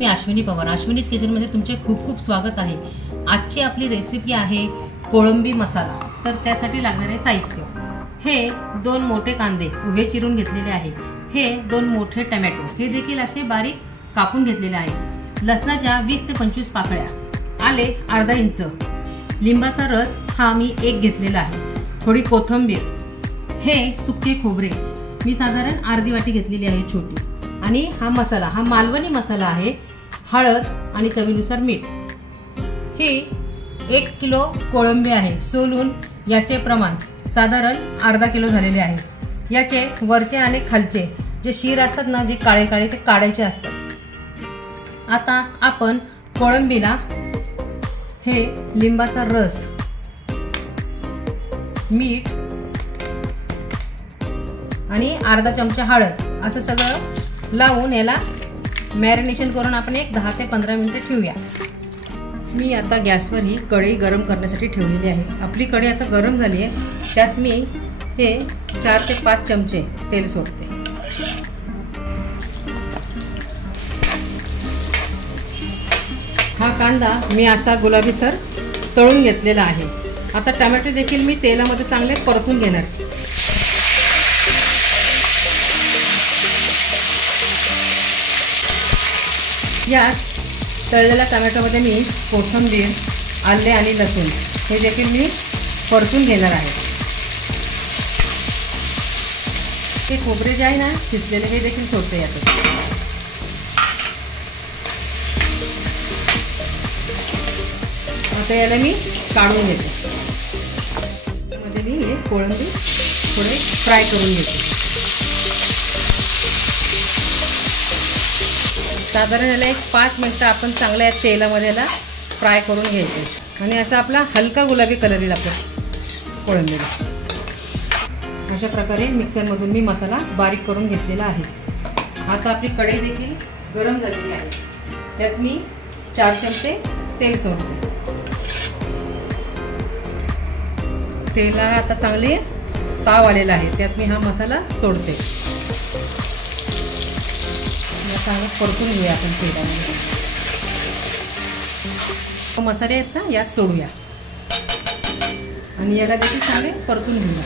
मी अश्विनी पवार, अश्विनीज किचनमध्ये तुमचे खूप खूप स्वागत आहे। आजची आपली रेसिपी आहे कोळंबी मसाला। तर त्यासाठी लागणारे साहित्य हे 2 मोठे कांदे उभे चिरून घेतलेले आहे, हे 2 मोठे टोमॅटो हे देखील असे बारीक कापून घेतलेले आहे, लसणाच्या 20 ते 25 पाकळ्या, आले अर्धा इंच, लिंबाचा रस हा मी 1 घेतलेला आहे, थोडी कोथिंबीर, हे सुके खोबरे मी साधारण अर्धी वाटी घेतलेली आहे छोटी, आणि हा मसाला हा मालवणी मसाला आहे, हळद आणि चवीनुसार मीठ। ही 1 किलो कोळंबी आहे, सोलून याचे प्रमाण साधारण अर्धा किलो झालेले आहे। याचे वरचे आणि खालचे जे शीर असतात ना, जे काळे काळे ते काढायचे असतात। आता आपण कोळंबीला हे लिंबाचा रस, मीठ आणि अर्धा चमचा हळद असं सगळं लावून याला मॅरिनेशन करून आपण एक 10 ते 15 मिनिटे ठेवूया। मी आता गॅसवर ही कढई गरम करण्यासाठी ठेवलेली आहे। आपली कढई आता गरम झाली आहे, त्यात मी हे 4 ते 5 चमचे तेल सोडते। हा कांदा मी असा गुलाबीसर तळून घेतलेला आहे। आता टोमॅटो देखील मी तेलामध्ये चांगले परतून घेणार। या तळलेल्या टोमॅटोमध्ये मी कोथिंबीर, आले आणि लसूण हे देखील मी परतून घेणार आहे। हे खोबरे जे आहे ना शिजलेले हे देखील सोडते यात। आता याला मी काढून घेते। मध्ये मी हे कोळंबी थोडे फ्राय करून घेते। साधारण याला एक 5 मिनिटं आपण चांगल्या तेलामध्ये याला फ्राय करून घ्यायचे, आणि असा आपला हलका गुलाबी कलर येईल आपल्या कोळंबीला। अशा प्रकारे मिक्सरमधून मी मसाला बारीक करून घेतलेला आहे। आता आपली कढई देखील गरम झालेली आहे, त्यात मी 4 चमचे तेल सोडते। तेलाला आता चांगले ताव आलेला आहे, त्यात मी हा मसाला सोडते। चांगलं परतून घेऊया आपण तेलामध्ये। मसाले आहेत ना यात सोडूया आणि याला देखील चांगले परतून घेऊया।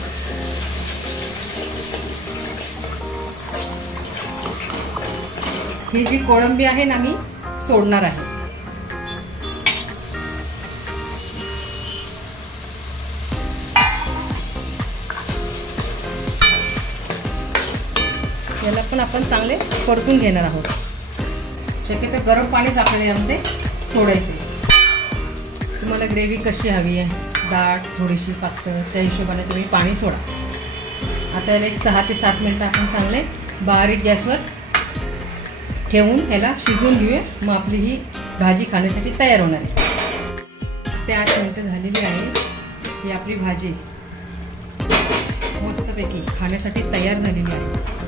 ही जी कोळंबी आहे ना मी सोडणार आहे। याला पण आपण चांगले परतून घेणार आहोत। शक्यतो गरम पाणीच आपल्याला यामध्ये सोडायचे। तुम्हाला ग्रेव्ही कशी हवी आहे, दाट थोडीशी पातळ, त्या हिशोबाने तुम्ही पाणी सोडा। आता याला एक 6 ते 7 मिनिटं आपण चांगले बारीक गॅसवर ठेवून याला शिजवून घेऊया, मग आपली ही भाजी खाण्यासाठी तयार होणार आहे। ते 8 मिनिटं झालेली आहे, ही आपली भाजी मस्तपैकी खाण्यासाठी तयार झालेली आहे।